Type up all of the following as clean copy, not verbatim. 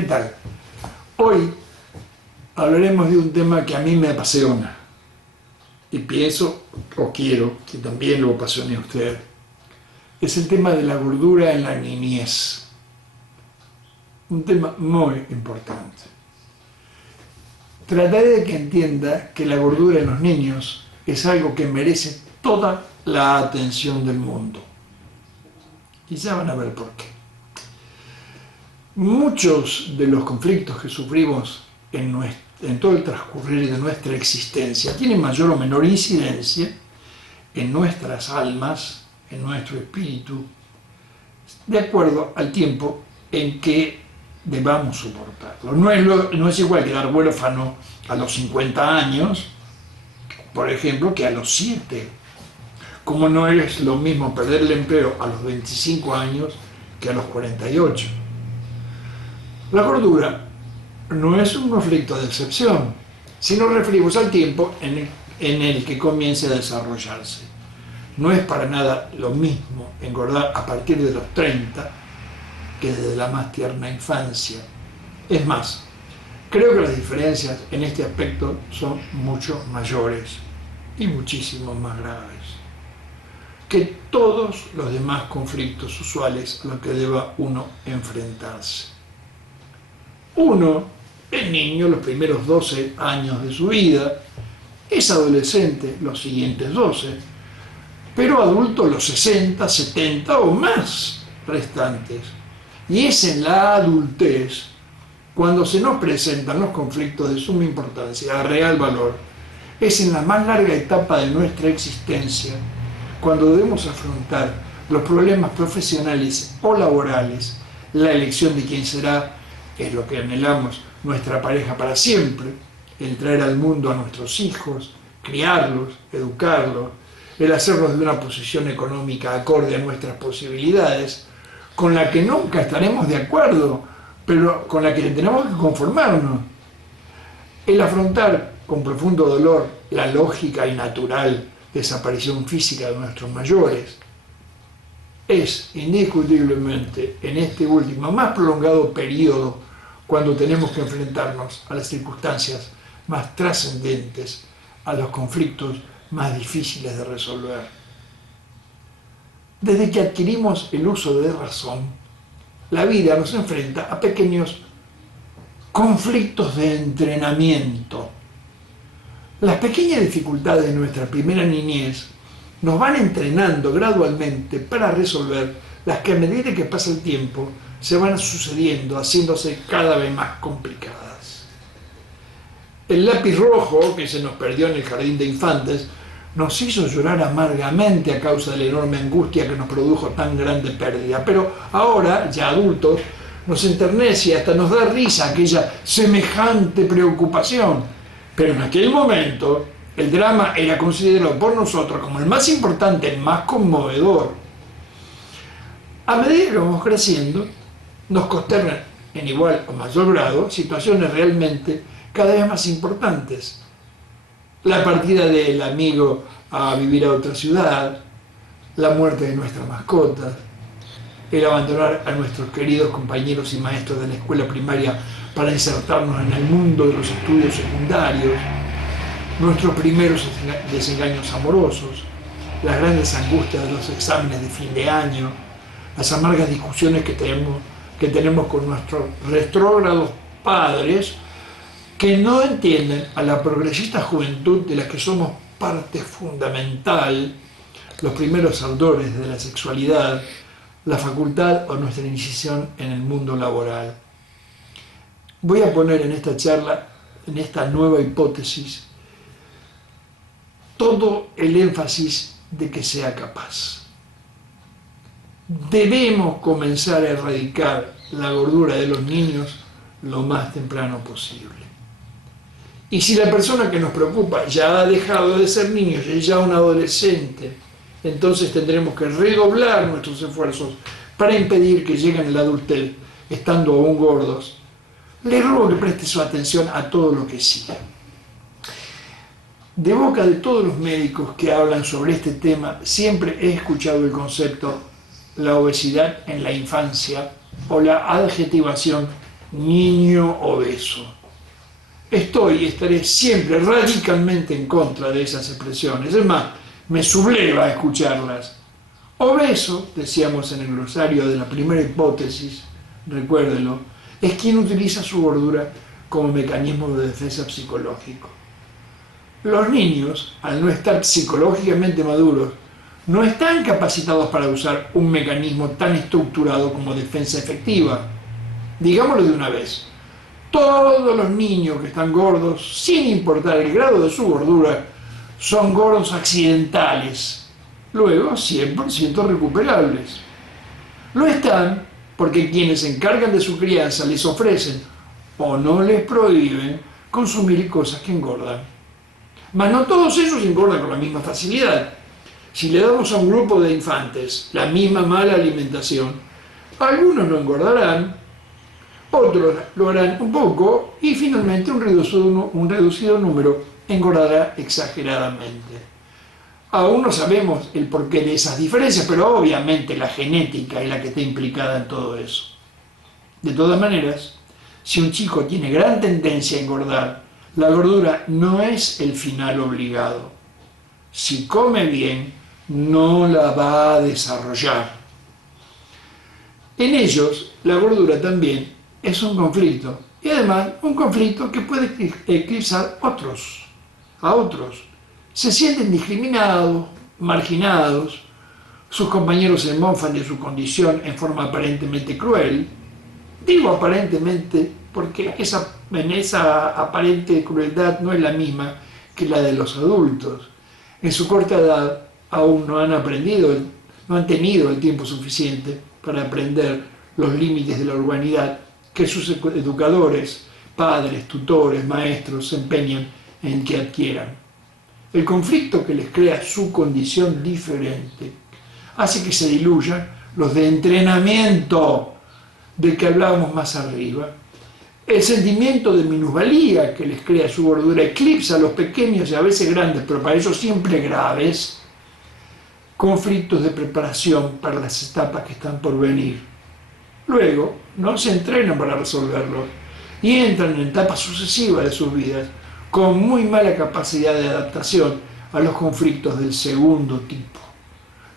¿Qué tal? Hoy hablaremos de un tema que a mí me apasiona y pienso o quiero que también lo apasione a usted. Es el tema de la gordura en la niñez. Un tema muy importante. Trataré de que entienda que la gordura en los niños es algo que merece toda la atención del mundo. Y ya van a ver por qué. Muchos de los conflictos que sufrimos en todo el transcurrir de nuestra existencia tienen mayor o menor incidencia en nuestras almas, en nuestro espíritu, de acuerdo al tiempo en que debamos soportarlo. No es igual quedar huérfano a los 50 años, por ejemplo, que a los 7. Como no es lo mismo perder el empleo a los 25 años que a los 48. La gordura no es un conflicto de excepción, si nos referimos al tiempo en el que comience a desarrollarse. No es para nada lo mismo engordar a partir de los 30 que desde la más tierna infancia. Es más, creo que las diferencias en este aspecto son mucho mayores y muchísimo más graves que todos los demás conflictos usuales a los que deba uno enfrentarse. Uno es niño los primeros 12 años de su vida, es adolescente los siguientes 12, pero adulto los 60, 70 o más restantes. Y es en la adultez cuando se nos presentan los conflictos de suma importancia, de real valor. Es en la más larga etapa de nuestra existencia cuando debemos afrontar los problemas profesionales o laborales, la elección de quién será, es lo que anhelamos, nuestra pareja para siempre, el traer al mundo a nuestros hijos, criarlos, educarlos, el hacerlos de una posición económica acorde a nuestras posibilidades, con la que nunca estaremos de acuerdo, pero con la que tenemos que conformarnos. El afrontar con profundo dolor la lógica y natural desaparición física de nuestros mayores es indiscutiblemente en este último, más prolongado periodo, cuando tenemos que enfrentarnos a las circunstancias más trascendentes, a los conflictos más difíciles de resolver. Desde que adquirimos el uso de razón, la vida nos enfrenta a pequeños conflictos de entrenamiento. Las pequeñas dificultades de nuestra primera niñez nos van entrenando gradualmente para resolver las que a medida que pasa el tiempo se van sucediendo, haciéndose cada vez más complicadas. El lápiz rojo que se nos perdió en el jardín de infantes nos hizo llorar amargamente a causa de la enorme angustia que nos produjo tan grande pérdida, pero ahora, ya adultos, nos enternece y hasta nos da risa aquella semejante preocupación. Pero en aquel momento el drama era considerado por nosotros como el más importante, el más conmovedor. A medida que vamos creciendo, nos consternan en igual o mayor grado situaciones realmente cada vez más importantes. La partida del amigo a vivir a otra ciudad, la muerte de nuestra mascota, el abandonar a nuestros queridos compañeros y maestros de la escuela primaria para insertarnos en el mundo de los estudios secundarios, nuestros primeros desengaños amorosos, las grandes angustias de los exámenes de fin de año, las amargas discusiones que tenemos con nuestros retrógrados padres, que no entienden a la progresista juventud de la que somos parte fundamental, los primeros ardores de la sexualidad, la facultad o nuestra iniciación en el mundo laboral. Voy a poner en esta charla, en esta nueva hipótesis, todo el énfasis de que sea capaz. Debemos comenzar a erradicar la gordura de los niños lo más temprano posible. Y si la persona que nos preocupa ya ha dejado de ser niño y es ya un adolescente, entonces tendremos que redoblar nuestros esfuerzos para impedir que lleguen a la adultez estando aún gordos. Le ruego que preste su atención a todo lo que sigue. De boca de todos los médicos que hablan sobre este tema, siempre he escuchado el concepto la obesidad en la infancia o la adjetivación niño obeso. Estoy y estaré siempre radicalmente en contra de esas expresiones. Es más, me subleva escucharlas. Obeso, decíamos en el glosario de la primera hipótesis, recuérdelo, es quien utiliza su gordura como mecanismo de defensa psicológico. Los niños, al no estar psicológicamente maduros, no están capacitados para usar un mecanismo tan estructurado como defensa efectiva. Digámoslo de una vez. Todos los niños que están gordos, sin importar el grado de su gordura, son gordos accidentales, luego 100% recuperables. Lo están porque quienes se encargan de su crianza les ofrecen o no les prohíben consumir cosas que engordan. Mas no todos ellos engordan con la misma facilidad. Si le damos a un grupo de infantes la misma mala alimentación, algunos no engordarán, otros lo harán un poco y finalmente un reducido número engordará exageradamente. Aún no sabemos el porqué de esas diferencias, pero obviamente la genética es la que está implicada en todo eso. De todas maneras, si un chico tiene gran tendencia a engordar, la gordura no es el final obligado. Si come bien, no la va a desarrollar. En ellos, la gordura también es un conflicto, y además un conflicto que puede eclipsar a otros. Se sienten discriminados, marginados, sus compañeros se mofan de su condición en forma aparentemente cruel. Digo aparentemente porque esa aparente crueldad no es la misma que la de los adultos. En su corta edad aún no han tenido el tiempo suficiente para aprender los límites de la urbanidad que sus educadores, padres, tutores, maestros se empeñan en que adquieran. El conflicto que les crea su condición diferente hace que se diluyan los de entrenamiento del que hablábamos más arriba. El sentimiento de minusvalía que les crea su gordura eclipsa a los pequeños y a veces grandes, pero para ellos siempre graves, conflictos de preparación para las etapas que están por venir. Luego, no se entrenan para resolverlos y entran en etapas sucesivas de sus vidas con muy mala capacidad de adaptación a los conflictos del segundo tipo,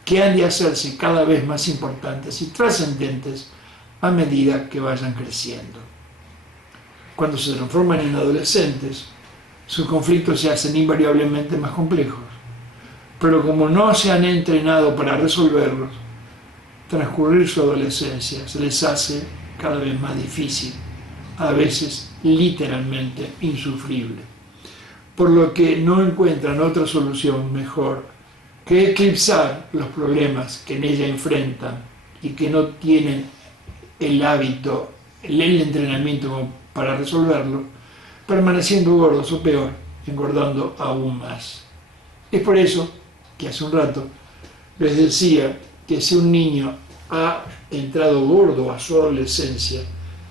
que han de hacerse cada vez más importantes y trascendentes a medida que vayan creciendo. Cuando se transforman en adolescentes, sus conflictos se hacen invariablemente más complejos, pero como no se han entrenado para resolverlos, transcurrir su adolescencia se les hace cada vez más difícil, a veces literalmente insufrible, por lo que no encuentran otra solución mejor que eclipsar los problemas que en ella enfrentan y que no tienen el hábito, el entrenamiento para resolverlo, permaneciendo gordos o peor, engordando aún más. Es por eso que hace un rato les decía que si un niño ha entrado gordo a su adolescencia,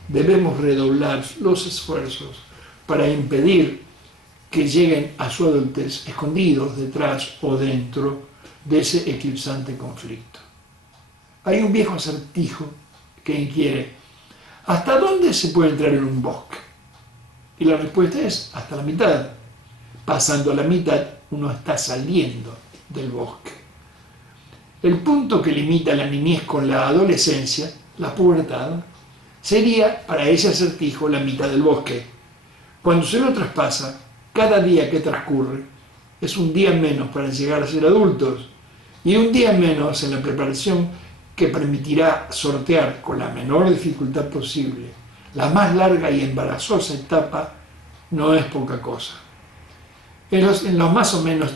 debemos redoblar los esfuerzos para impedir que lleguen a su adultez escondidos detrás o dentro de ese eclipsante conflicto. Hay un viejo acertijo que inquiere: ¿hasta dónde se puede entrar en un bosque? Y la respuesta es: hasta la mitad. Pasando la mitad, uno está saliendo del bosque. El punto que limita la niñez con la adolescencia, la pubertad, sería para ese acertijo la mitad del bosque. Cuando se lo traspasa, cada día que transcurre es un día menos para llegar a ser adultos y un día menos en la preparación que permitirá sortear con la menor dificultad posible la más larga y embarazosa etapa. No es poca cosa. En los más o menos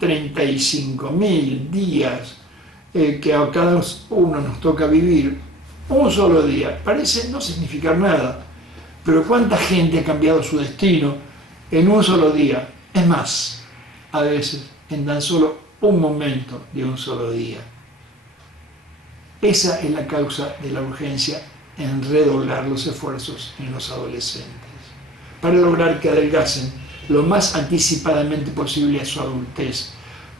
35.000 días que a cada uno nos toca vivir, un solo día parece no significar nada, pero ¿cuánta gente ha cambiado su destino en un solo día? Es más, a veces en tan solo un momento de un solo día. Esa es la causa de la urgencia en redoblar los esfuerzos en los adolescentes, para lograr que adelgacen lo más anticipadamente posible a su adultez,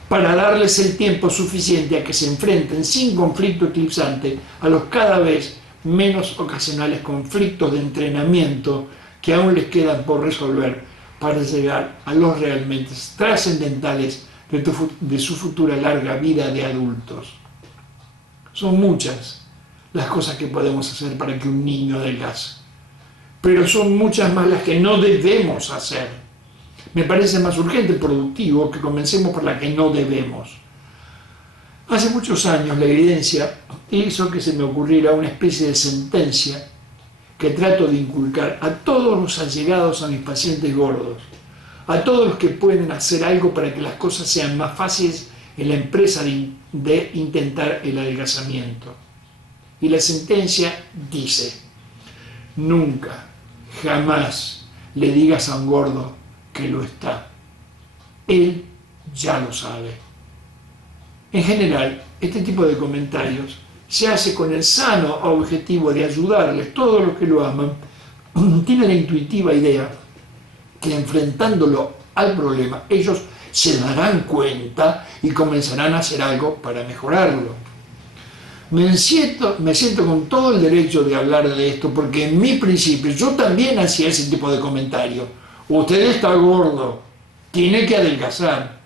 para darles el tiempo suficiente a que se enfrenten sin conflicto eclipsante a los cada vez menos ocasionales conflictos de entrenamiento que aún les quedan por resolver para llegar a los realmente trascendentales de su futura larga vida de adultos. Son muchas las cosas que podemos hacer para que un niño adelgace, pero son muchas más las que no debemos hacer. Me parece más urgente y productivo que comencemos por la que no debemos. Hace muchos años la evidencia hizo que se me ocurriera una especie de sentencia que trato de inculcar a todos los allegados a mis pacientes gordos, a todos los que pueden hacer algo para que las cosas sean más fáciles en la empresa de intentar el adelgazamiento. Y la sentencia dice: nunca, jamás le digas a un gordo que lo está. Él ya lo sabe. En general, este tipo de comentarios se hace con el sano objetivo de ayudarles. Todos los que lo aman tienen la intuitiva idea que enfrentándolo al problema, ellos se darán cuenta y comenzarán a hacer algo para mejorarlo. Me siento con todo el derecho de hablar de esto porque en mi principio yo también hacía ese tipo de comentarios. Usted está gordo, tiene que adelgazar.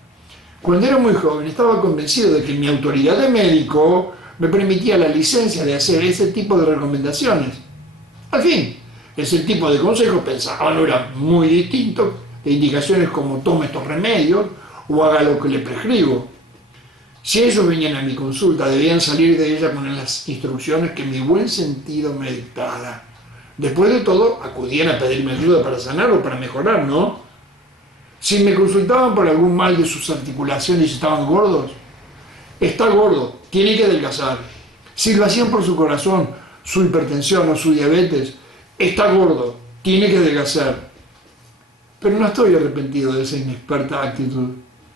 Cuando era muy joven estaba convencido de que mi autoridad de médico me permitía la licencia de hacer ese tipo de recomendaciones. Al fin, ese tipo de consejos pensaba no era muy distinto de indicaciones como tome estos remedios o haga lo que le prescribo. Si ellos venían a mi consulta, debían salir de ella con las instrucciones que mi buen sentido me dictara. Después de todo, acudían a pedirme ayuda para sanar o para mejorar, ¿no? Si me consultaban por algún mal de sus articulaciones y estaban gordos, está gordo, tiene que adelgazar. Si lo hacían por su corazón, su hipertensión o su diabetes, está gordo, tiene que adelgazar. Pero no estoy arrepentido de esa inexperta actitud.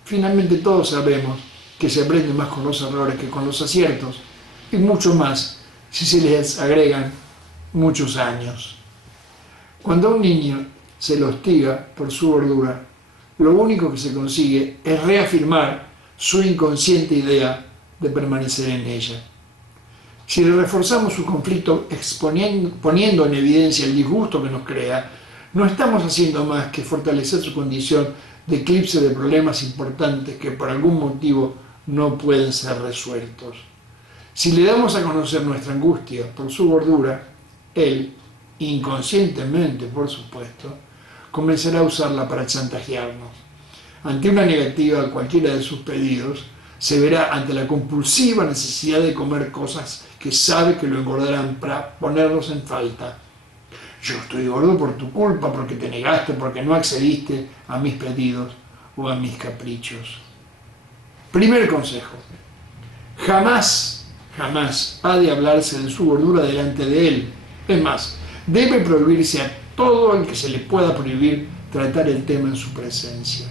Finalmente todos sabemos que se aprende más con los errores que con los aciertos, y mucho más si se les agregan muchos años. Cuando a un niño se lo hostiga por su gordura, lo único que se consigue es reafirmar su inconsciente idea de permanecer en ella. Si le reforzamos su conflicto poniendo en evidencia el disgusto que nos crea, no estamos haciendo más que fortalecer su condición de eclipse de problemas importantes que por algún motivo no pueden ser resueltos. Si le damos a conocer nuestra angustia por su gordura, él, inconscientemente por supuesto, comenzará a usarla para chantajearnos. Ante una negativa a cualquiera de sus pedidos, se verá ante la compulsiva necesidad de comer cosas que sabe que lo engordarán para ponernos en falta. Yo estoy gordo por tu culpa, porque te negaste, porque no accediste a mis pedidos o a mis caprichos. Primer consejo: jamás ha de hablarse de su gordura delante de él. Es más, debe prohibirse a todo el que se le pueda prohibir tratar el tema en su presencia.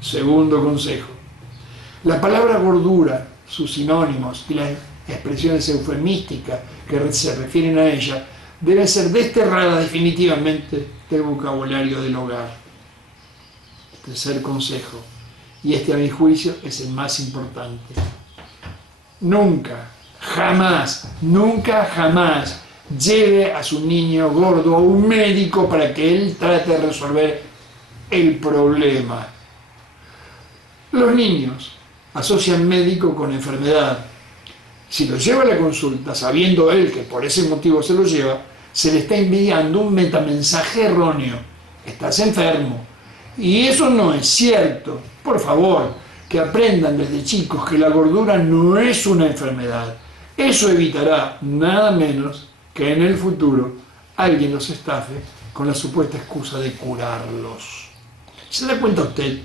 Segundo consejo: la palabra gordura, sus sinónimos y las expresiones eufemísticas que se refieren a ella deben ser desterradas definitivamente del vocabulario del hogar. Tercer consejo, y este a mi juicio es el más importante: nunca, jamás lleve a su niño gordo a un médico para que él trate de resolver el problema. Los niños asocian médico con enfermedad. Si lo lleva a la consulta, sabiendo él que por ese motivo se lo lleva, se le está enviando un metamensaje erróneo: estás enfermo. Y eso no es cierto. Por favor, que aprendan desde chicos que la gordura no es una enfermedad. Eso evitará nada menos que en el futuro alguien los estafe con la supuesta excusa de curarlos. ¿Se da cuenta usted?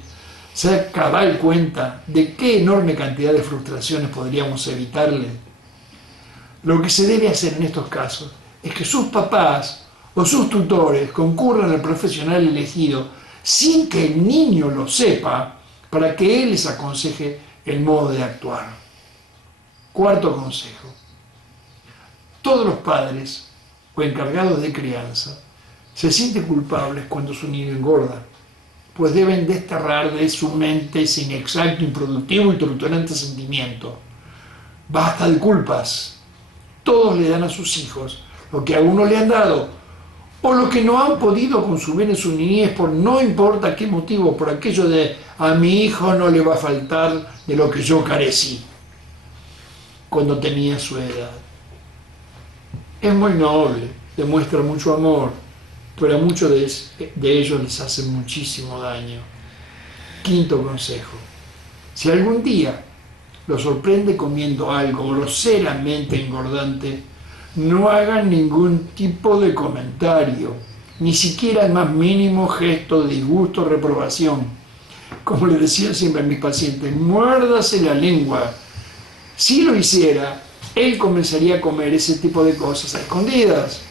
¿Se da cabal cuenta de qué enorme cantidad de frustraciones podríamos evitarle? Lo que se debe hacer en estos casos es que sus papás o sus tutores concurran al profesional elegido sin que el niño lo sepa, para que él les aconseje el modo de actuar. Cuarto consejo: todos los padres o encargados de crianza se sienten culpables cuando su niño engorda, pues deben desterrar de su mente ese inexacto, improductivo y torturante sentimiento. Basta de culpas. Todos le dan a sus hijos lo que a uno le han dado, o lo que no han podido consumir en su niñez por no importa qué motivo, por aquello de a mi hijo no le va a faltar de lo que yo carecí cuando tenía su edad. Es muy noble, demuestra mucho amor, pero a muchos de ellos les hace muchísimo daño. Quinto consejo: si algún día lo sorprende comiendo algo groseramente engordante, no hagan ningún tipo de comentario, ni siquiera el más mínimo gesto de disgusto o reprobación. Como le decía siempre a mis pacientes, muérdase la lengua. Si lo hiciera, él comenzaría a comer ese tipo de cosas a escondidas.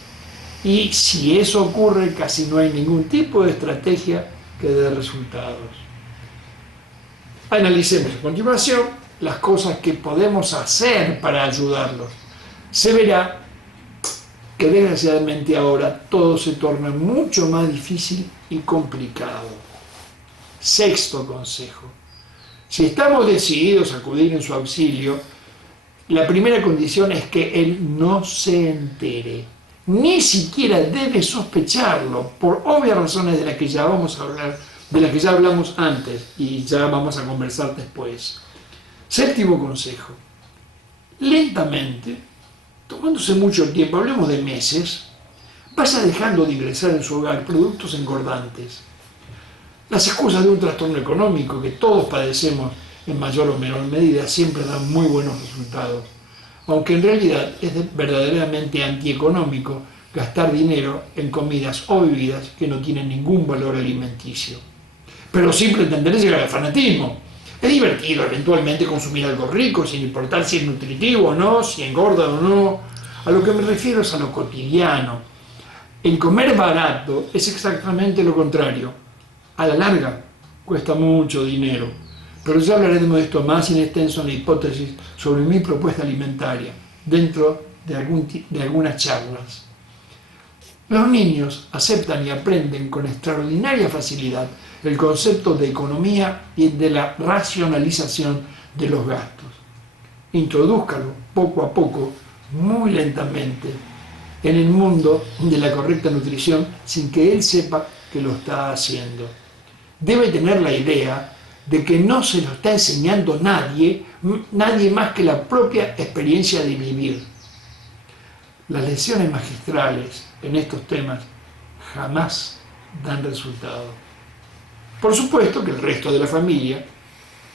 Y si eso ocurre, casi no hay ningún tipo de estrategia que dé resultados. Analicemos a continuación las cosas que podemos hacer para ayudarlos. Se verá que desgraciadamente ahora todo se torna mucho más difícil y complicado. Sexto consejo: si estamos decididos a acudir en su auxilio, la primera condición es que él no se entere. Ni siquiera debe sospecharlo, por obvias razones de las que ya vamos a hablar, de las que ya hablamos antes y ya vamos a conversar después. Séptimo consejo: lentamente, tomándose mucho tiempo, hablemos de meses, vaya dejando de ingresar en su hogar productos engordantes. Las excusas de un trastorno económico que todos padecemos en mayor o menor medida siempre dan muy buenos resultados, aunque en realidad es verdaderamente antieconómico gastar dinero en comidas o bebidas que no tienen ningún valor alimenticio. Pero sin pretender llegar al fanatismo. Es divertido eventualmente consumir algo rico, sin importar si es nutritivo o no, si engorda o no. A lo que me refiero es a lo cotidiano. El comer barato es exactamente lo contrario. A la larga cuesta mucho dinero. Pero ya hablaremos de esto más en extenso en la hipótesis sobre mi propuesta alimentaria, dentro de algunas charlas. Los niños aceptan y aprenden con extraordinaria facilidad el concepto de economía y de la racionalización de los gastos. Introdúzcalo poco a poco, muy lentamente, en el mundo de la correcta nutrición sin que él sepa que lo está haciendo. Debe tener la idea de que no se lo está enseñando nadie más que la propia experiencia de vivir. Las lecciones magistrales en estos temas jamás dan resultado. Por supuesto que el resto de la familia,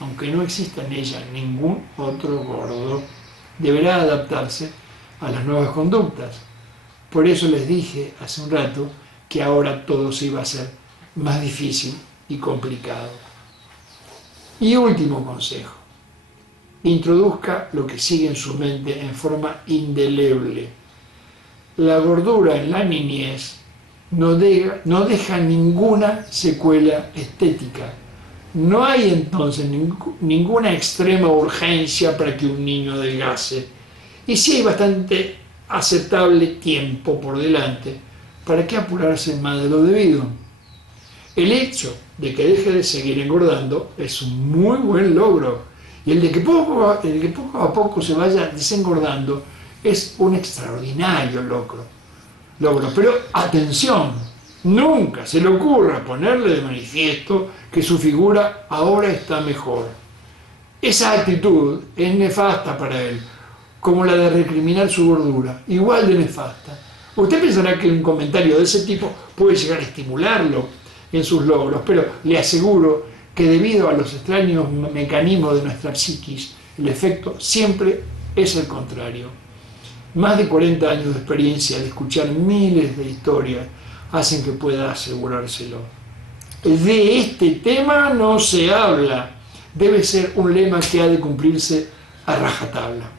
aunque no exista en ella ningún otro gordo, deberá adaptarse a las nuevas conductas. Por eso les dije hace un rato que ahora todo se iba a hacer más difícil y complicado. Y último consejo: introduzca lo que sigue en su mente en forma indeleble. La gordura en la niñez no deja ninguna secuela estética. No hay entonces ninguna extrema urgencia para que un niño adelgace. Y sí hay bastante aceptable tiempo por delante. ¿Para qué apurarse más de lo debido? El hecho de que deje de seguir engordando es un muy buen logro. Y el de que poco a poco se vaya desengordando es un extraordinario logro. Pero atención, nunca se le ocurra ponerle de manifiesto que su figura ahora está mejor. Esa actitud es nefasta para él, como la de recriminar su gordura, igual de nefasta. Usted pensará que un comentario de ese tipo puede llegar a estimularlo en sus logros, pero le aseguro que debido a los extraños mecanismos de nuestra psiquis, el efecto siempre es el contrario. Más de 40 años de experiencia de escuchar miles de historias hacen que pueda asegurárselo. De este tema no se habla. Debe ser un lema que ha de cumplirse a rajatabla.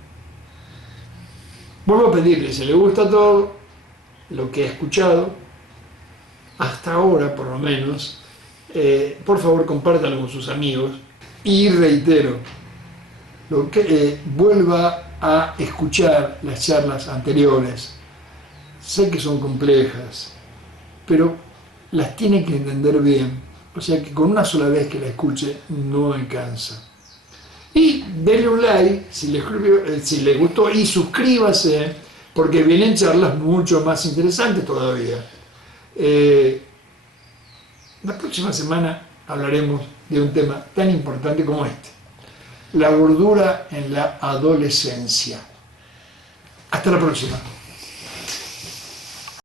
Vuelvo a pedirle, si le gusta todo lo que he escuchado, hasta ahora por lo menos, por favor compártalo con sus amigos. Y reitero, vuelva a escuchar las charlas anteriores. Sé que son complejas, pero las tiene que entender bien. O sea que con una sola vez que la escuche no alcanza. Y denle un like si le gustó y suscríbase porque vienen charlas mucho más interesantes todavía. La próxima semana hablaremos de un tema tan importante como este: la gordura en la adolescencia. Hasta la próxima.